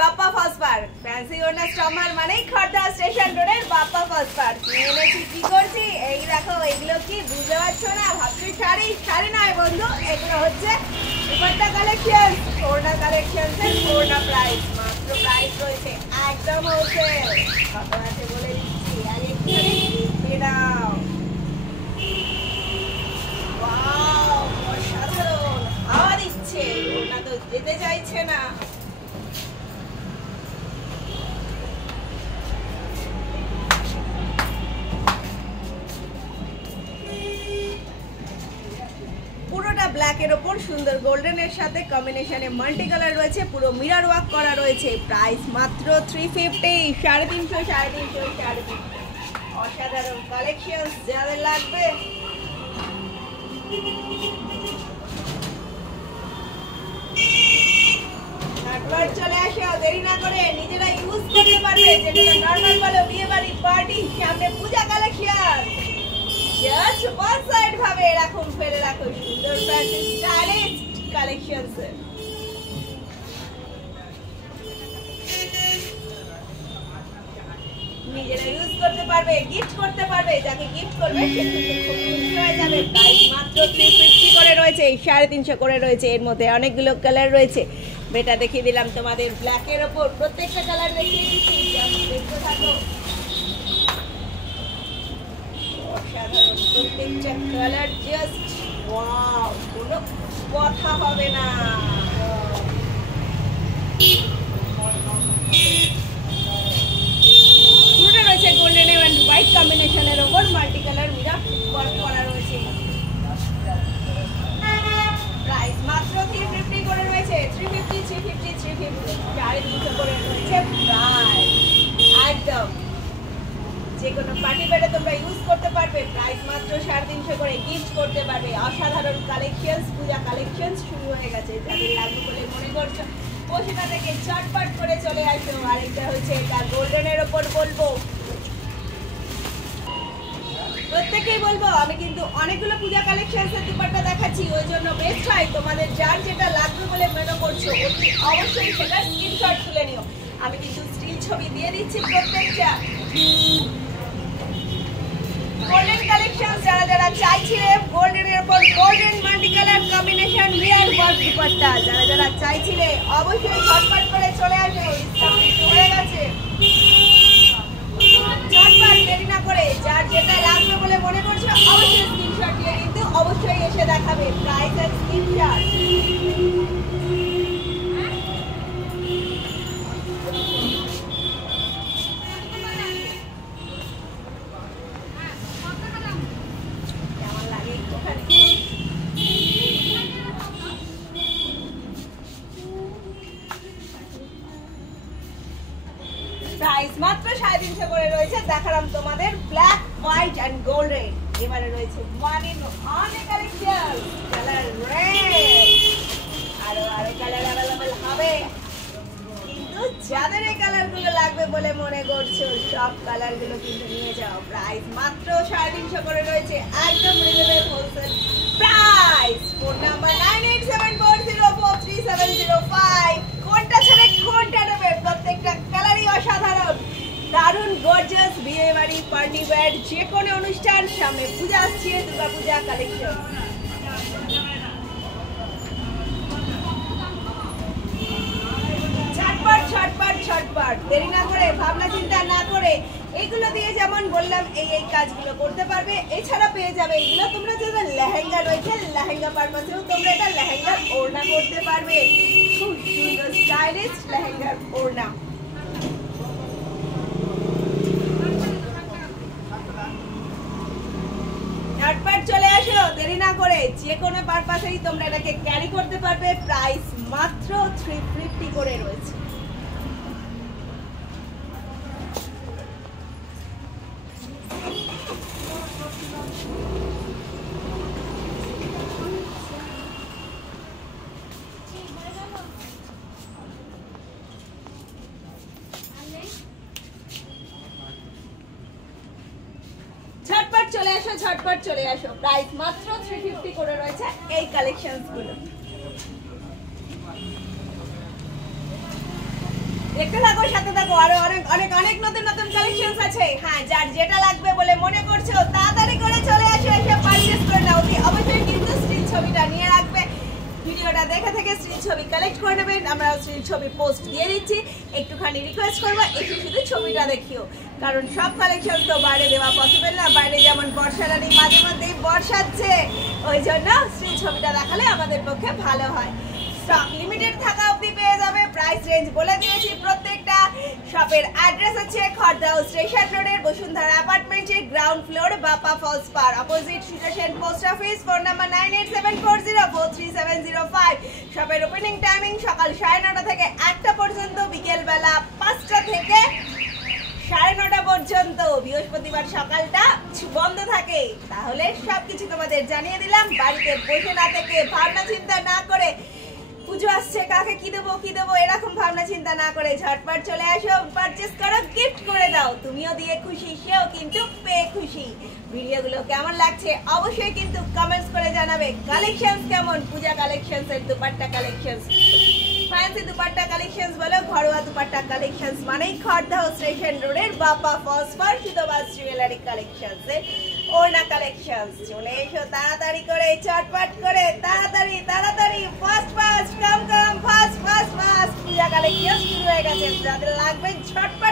Bappa ফাস্টপার। Fancy ওড়না স্টমার মানেই Khardah station রোডের বাপ্পা ফাস্টপার। এনেছি কি করছি, এই দেখো, এগুলো কি বুঝতে পারছো না? ভাবছি শাড়ি, শাড়ি নয় বন্ধু, এগুলো হচ্ছে দুপাট্টা কালেকশন, ওড়না কালেকশনের ওড়না প্রাইস। মাত্র প্রাইস রয়েছে একদম হোলসেল। কত আছে বলে দিচ্ছি, আগে দেখে নাও। ওয়াও, অসাধারণ হাওয়া দিচ্ছে, ওড়না তো যেতে চাইছে না। পুরোটা ব্ল্যাকের ওপর সুন্দর গোল্ডেনের সাথে কম্বিনেশনে মাল্টি কালার রয়েছে, পুরো মিরর ওয়ার্ক করা রয়েছে। প্রাইস মাত্র 350, 350, 350। অসাধারণ কালেকশন, যাদের লাগবে একবার চলে আসো, দেরি না করে, নিজেরা ইউজ করতে পারবে। যেটা নরমাল বলো, বিয়ে বাড়ি, পার্টি, সামনে পূজা কালেকশন। জাস্ট ওয়ান সাইড ভাবে এরকম ফেলে রাখো সুন্দর ফ্যান্সি স্টাইলিশ কালেকশনস। নিজেরা ইউজ করতে পারবে, গিফট করতে পারবে, যাকে গিফট করবে সে কিন্তু খুব খুশি হয়ে যাবে। প্রাইস মাত্র 350 করে রয়েছে, 350 করে রয়েছে। এর মধ্যে অনেকগুলো কালার রয়েছে, বেটা দেখিয়ে দিলাম তোমাদের ব্ল্যাকের ওপর। প্রত্যেকটা কালার দেখিয়ে দিচ্ছি, দেখতে থাকো। অসাধারণ প্রত্যেকটা কালার, জাস্ট ওয়াও, কোনো কথা হবে না। পুরোটা রয়েছে গোল্ডেন এন্ড হোয়াইট কম্বিনেশনের ওপর, মাল্টি কালার মিরর ওয়ার্ক করা রয়েছে। প্রাইস মাত্র 350 করে রয়েছে, 350, 350, 350, 350 করে রয়েছে প্রাইস। একদম যে কোনো পার্টি বেডে তোমরা ইউজ করতে পারবে। প্রাইস মাত্র 350 করে, গিফট করতে পারবে। অসাধারণ কালেকশনস, পূজা কালেকশনস শুরু হয়ে গেছে। যাদের লাগবে বলে মনে করছো সেটা থেকে চটপট করে চলে আসো। আরেকটা হচ্ছে এটা গোল্ডেনের ওপর বলবো, প্রত্যেকেই বলবো, আমি কিন্তু অনেকগুলো পূজা কালেকশনসের দুপাট্টা দেখাচ্ছি, ওই জন্য বেস্ট হয় তোমাদের যার যেটা লাগবে বলে মনে করছো অতি অবশ্যই সেটা স্ক্রিনশট তুলে নিও। আমি কিন্তু স্টিল ছবি দিয়ে দিচ্ছি প্রত্যেকটা। গোল্ডেন কালেকশন যারা যারা চাইছিলেন, গোল্ডেনের উপর golden multi colour combination mirror work dupatta যারা যারা চাইছিলে অবশ্যই ঝটপট করে চলে আসো। ডিসকাউন্ট হয়ে গেছে, ঝটপট দেরি না করে যার যেটা লাগবে বলে মনে করছো অবশ্যই স্ক্রিনশট দিয়ে কিন্তু অবশ্যই এসে দেখাবে। প্রাইস আর স্ক্রিনশট। প্রাইস মাত্র 350 করে রয়েছে। দেখালাম তোমাদের ব্ল্যাক, হোয়াইট এন্ড গোল্ডেন। এবারে রয়েছে ওয়ান ইন অনেক কালেকশন, কালার রেড। আরো কালার अवेलेबल হবে, কিন্তু যাদের এই কালারগুলো লাগবে বলে মনে করছো সব কালারগুলো কিন্তু নিয়ে যাও। প্রাইস মাত্র 350 করে রয়েছে, একদম reasonable wholesale price. Phone number 9874043705। কোনটা ছেড়ে কোনটা নেবে, প্রত্যেকটা কালারই অসাধারণ, দারুণ গর্জিয়াস। বিয়ে বাড়ি, পার্টি ওয়্যার, যে কোনো অনুষ্ঠান, সামনে পূজা আসছে, দুর্গা পূজা কালেকশন। ছটপট ছটপট ছটপট, দেরি না করে, ভাবনা চিন্তা না করে, এগুলো দিয়ে যেমন বললাম এই কাজগুলো করতে পারবে। এছাড়া পেয়ে যাবে এগুলো তোমরা যারা লেহেঙ্গা রয়েছে, লেহেঙ্গা পারপাসেও তোমরা এটা লেহেঙ্গার ওড়না করতে পারবে। খুব সুন্দর স্টাইলিশ লেহেঙ্গার ওড়না। ঝটপট চলে আসো, দেরি না করে, যে কোনো পারপাসেই তোমরা এটাকে ক্যারি করতে পারবে। প্রাইস মাত্র 350 করে রয়েছে। ঝটপট চলে আসো, ঝটপট চলে আসো। প্রাইস মাত্র 350 করে রয়েছে এই কালেকশনস গুলো। দেখতে থাকো, সাথে থাকো, আরো অনেক অনেক অনেক নতুন নতুন কালেকশনস আছে। হ্যাঁ, যার যেটা লাগবে বলে মনে করছো তাড়াতাড়ি করে চলে আসো, এসে পারচেজ করে নাও। অবশ্যই কিন্তু স্ক্রিন ছবিটা নিয়ে রাখবে, ভিডিওটা দেখে থেকে স্ক্রিন ছবি কালেক্ট করে নেবেন। আমরা স্ক্রিন ছবি পোস্ট দিয়ে দিচ্ছি, একটুখানি রিকোয়েস্ট করবো এসে শুধু ছবিটা দেখিও, কারণ সব কালেকশন তো বাইরে দেওয়া পসিবল না। বাইরে যেমন বর্ষা রানী মাঝে মধ্যেই বর্ষাচ্ছে, ওই জন্য স্ক্রিন ছবিটা দেখালে আমাদের পক্ষে ভালো হয়। স্টক লিমিটেড থাকা অবধি পেয়ে যাবে, প্রাইস রেঞ্জ বলে দিয়েছি প্রত্যেকটা। শপের অ্যাড্রেস হচ্ছে খড়দহ স্টেশন রোডের বসুন্ধরা অ্যাপার্টমেন্টের গ্রাউন্ড ফ্লোর, বাপা ফলস পার, অপোজিট সুদর্শন পোস্ট অফিস। Phone number 9874043705। শপের ওপেনিং টাইমিং সকাল 9:30 থেকে 1টা পর্যন্ত, বিকেল বেলা 5টা থেকে 9:30 পর্যন্ত। বৃহস্পতিবার সকালটা বন্ধ থাকে। তাহলে সবকিছু তোমাদের জানিয়ে দিলাম। বাড়িতে বসে না থেকে, ভাবনা চিন্তা না করে, পুজো আসছে কাকে কি দেবো এরকম ভাবনা চিন্তা না করে ঝটপট চলে আসো, পারচেজ করো, গিফট করে দাও। তুমিও দিয়ে খুশি, সেও কিন্তু পেয়ে খুশি। ভিডিওগুলো কেমন লাগছে অবশ্যই কিন্তু কমেন্টস করে জানাবে। কালেকশনস কেমন, পূজা কালেকশনস এর dupatta collections, fancy dupatta collections বলো, ঘরোয়া দুপাট্টা কালেকশনস মানেই খড়দহ স্টেশন রোডের বাপা ফসফর সুতোবাস জুয়েলারি কালেকশনস এর ওড়না কালেকশনস। চলে এসো তাড়াতাড়ি করে, চটপট করে, তাড়াতাড়ি তাড়াতাড়ি, ফাস্ট কাম ফাস্ট পূজা কালেকশন শুরু হয়ে গেছে। যাদের লাগবে ঝটপট